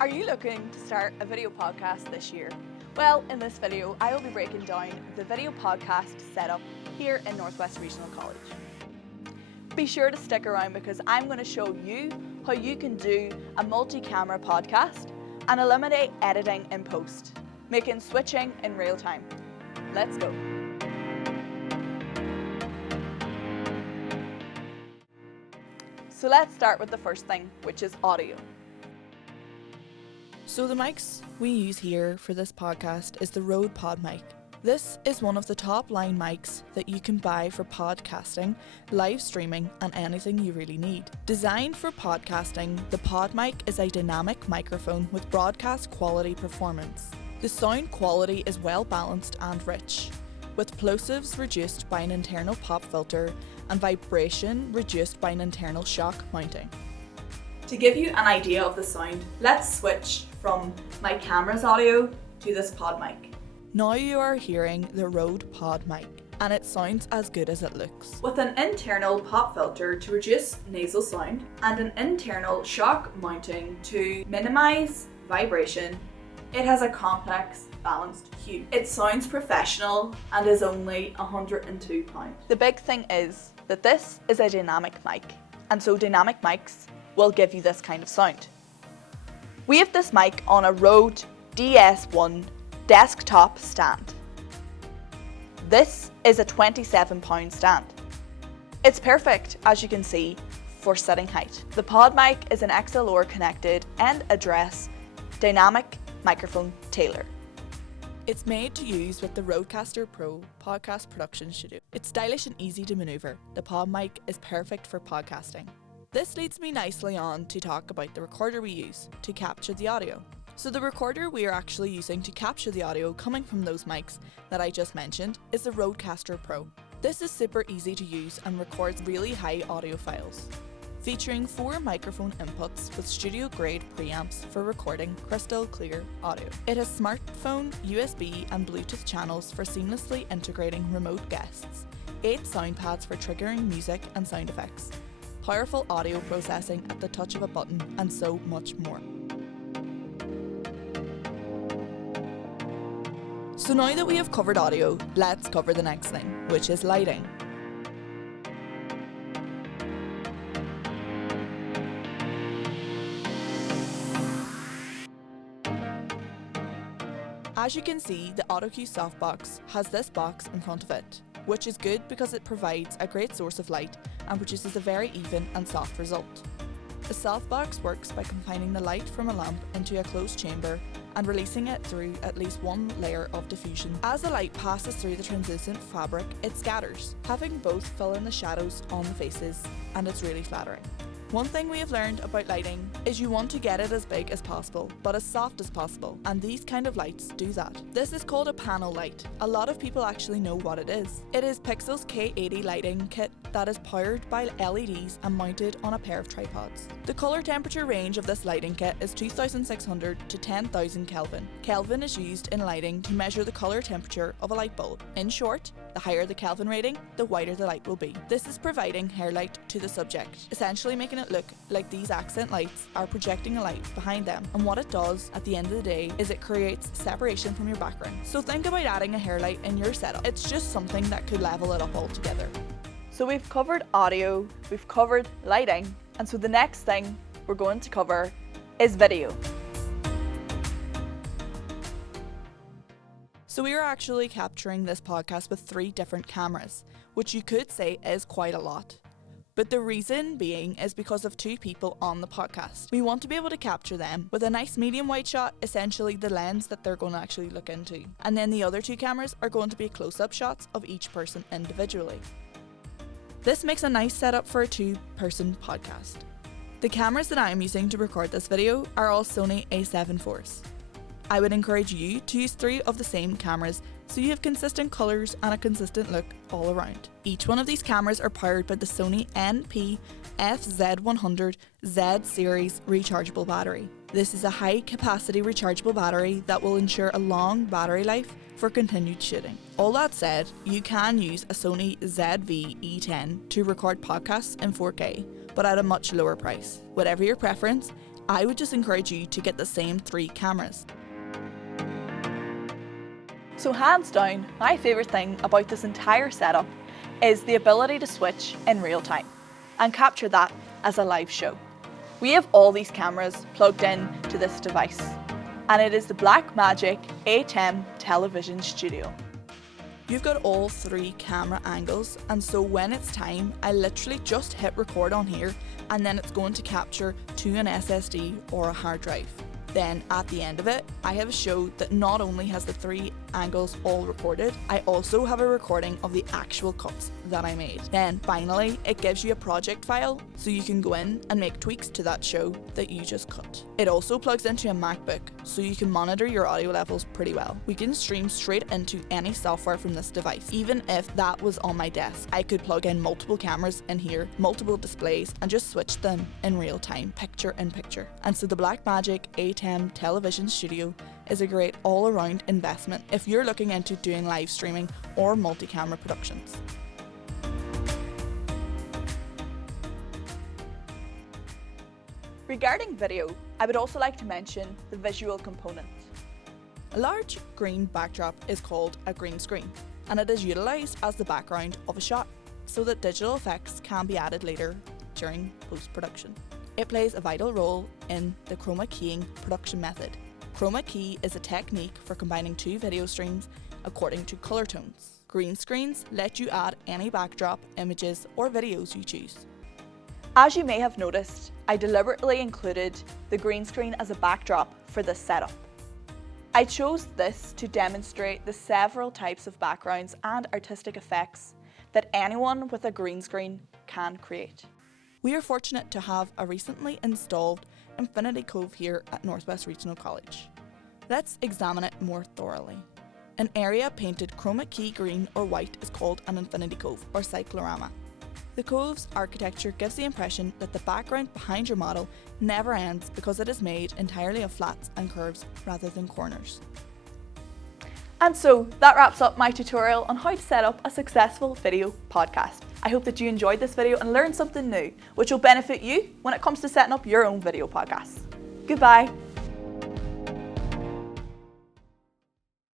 Are you looking to start a video podcast this year? Well, in this video, I will be breaking down the video podcast setup here in Northwest Regional College. Be sure to stick around because I'm going to show you how you can do a multi-camera podcast and eliminate editing in post, making switching in real time. Let's go. So let's start with the first thing, which is audio. So the mics we use here for this podcast is the Rode Pod mic. This is one of the top line mics that you can buy for podcasting, live streaming and anything you really need. Designed for podcasting, the Pod mic is a dynamic microphone with broadcast quality performance. The sound quality is well balanced and rich, with plosives reduced by an internal pop filter and vibration reduced by an internal shock mounting. To give you an idea of the sound, let's switch from my camera's audio to this pod mic. Now you are hearing the Rode Pod mic, and it sounds as good as it looks. With an internal pop filter to reduce nasal sound and an internal shock mounting to minimise vibration, it has a complex, balanced hue. It sounds professional and is only £102. The big thing is that this is a dynamic mic, and so dynamic mics will give you this kind of sound. We have this mic on a Rode DS1 desktop stand. This is a £27 stand. It's perfect, as you can see, for sitting height. The pod mic is an XLR connected end address dynamic microphone Taylor. It's made to use with the Rodecaster Pro podcast production studio. It's stylish and easy to maneuver. The pod mic is perfect for podcasting. This leads me nicely on to talk about the recorder we use to capture the audio. So the recorder we are actually using to capture the audio coming from those mics that I just mentioned is the Rodecaster Pro. This is super easy to use and records really high audio files, featuring 4 microphone inputs with studio grade preamps for recording crystal clear audio. It has smartphone, USB and Bluetooth channels for seamlessly integrating remote guests, 8 sound pads for triggering music and sound effects, powerful audio processing at the touch of a button, and so much more. So now that we have covered audio, let's cover the next thing, which is lighting. As you can see, the AutoCue softbox has this box in front of it, which is good because it provides a great source of light and produces a very even and soft result. The softbox works by confining the light from a lamp into a closed chamber and releasing it through at least one layer of diffusion. As the light passes through the translucent fabric, it scatters, having both fill in the shadows on the faces, and it's really flattering. One thing we have learned about lighting is you want to get it as big as possible, but as soft as possible, and these kind of lights do that. This is called a panel light. A lot of people actually know what it is. It is Pixel's K80 lighting kit that is powered by LEDs and mounted on a pair of tripods. The colour temperature range of this lighting kit is 2600 to 10,000 Kelvin. Kelvin is used in lighting to measure the colour temperature of a light bulb. In short, the higher the Kelvin rating, the whiter the light will be. This is providing hair light to the subject, essentially making it look like these accent lights are projecting a light behind them, and what it does at the end of the day is it creates separation from your background. So think about adding a hair light in your setup. It's just something that could level it up altogether. So we've covered audio, we've covered lighting, and so the next thing we're going to cover is video. So we are actually capturing this podcast with 3 different cameras, which you could say is quite a lot. But the reason being is because of 2 people on the podcast. We want to be able to capture them with a nice medium wide shot, essentially the lens that they're going to actually look into. And then the other 2 cameras are going to be close-up shots of each person individually. This makes a nice setup for a 2-person podcast. The cameras that I am using to record this video are all Sony A7 IVs. I would encourage you to use 3 of the same cameras so you have consistent colours and a consistent look all around. Each one of these cameras are powered by the Sony NP-FZ100 Z series rechargeable battery. This is a high capacity rechargeable battery that will ensure a long battery life for continued shooting. All that said, you can use a Sony ZV-E10 to record podcasts in 4K, but at a much lower price. Whatever your preference, I would just encourage you to get the same 3 cameras. So hands down, my favourite thing about this entire setup is the ability to switch in real time and capture that as a live show. We have all these cameras plugged in to this device, and it is the Blackmagic ATEM television studio. You've got all 3 camera angles, and so when it's time, I literally just hit record on here and then it's going to capture to an SSD or a hard drive. Then at the end of it, I have a show that not only has the 3 angles all recorded, I also have a recording of the actual cuts that I made. Then finally, it gives you a project file so you can go in and make tweaks to that show that you just cut. It also plugs into a MacBook so you can monitor your audio levels pretty well. We can stream straight into any software from this device. Even if that was on my desk, I could plug in multiple cameras in here, multiple displays, and just switch them in real time, picture in picture. And so the Blackmagic ATEM television studio is a great all-around investment if you're looking into doing live streaming or multi-camera productions. Regarding video, I would also like to mention the visual component. A large green backdrop is called a green screen, and it is utilised as the background of a shot so that digital effects can be added later during post-production. It plays a vital role in the chroma keying production method. Chroma key is a technique for combining 2 video streams according to colour tones. Green screens let you add any backdrop, images or videos you choose. As you may have noticed, I deliberately included the green screen as a backdrop for this setup. I chose this to demonstrate the several types of backgrounds and artistic effects that anyone with a green screen can create. We are fortunate to have a recently installed Infinity Cove here at Northwest Regional College. Let's examine it more thoroughly. An area painted chroma key green or white is called an Infinity Cove or cyclorama. The Cove's architecture gives the impression that the background behind your model never ends because it is made entirely of flats and curves rather than corners. And so that wraps up my tutorial on how to set up a successful video podcast. I hope that you enjoyed this video and learned something new, which will benefit you when it comes to setting up your own video podcast. Goodbye.